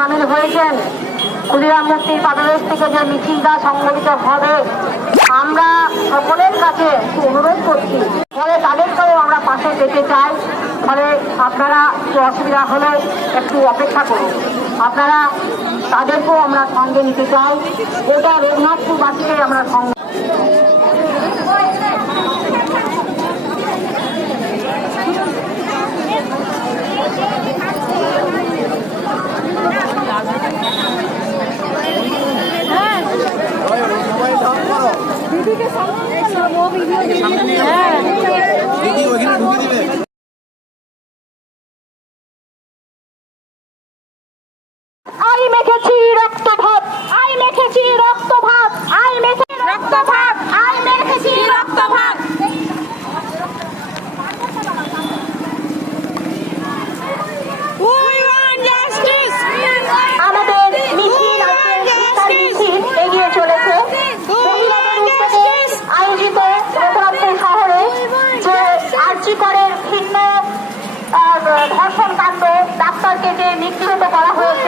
সামিল হয়েছেন ক্ষুদিরাম মূর্তির পাদদেশ থেকে যে মিছিলটা সংগঠিত হবে, আমরা সকলের কাছে অনুরোধ করছি। ফলে তাদেরকেও আমরা পাশে পেতে চাই। ফলে আপনারা একটু অসুবিধা হলে একটু অপেক্ষা করুন। আপনারা তাদেরকেও আমরা সঙ্গে নিতে চাই। গোটা রঘুনাথপুরবাসীকে আমরা সঙ্গে আই রুচিকরের ভিন্ন ধর্ষণ কাণ্ড ডাক্তারকে যে নিগৃহীত করা হয়েছে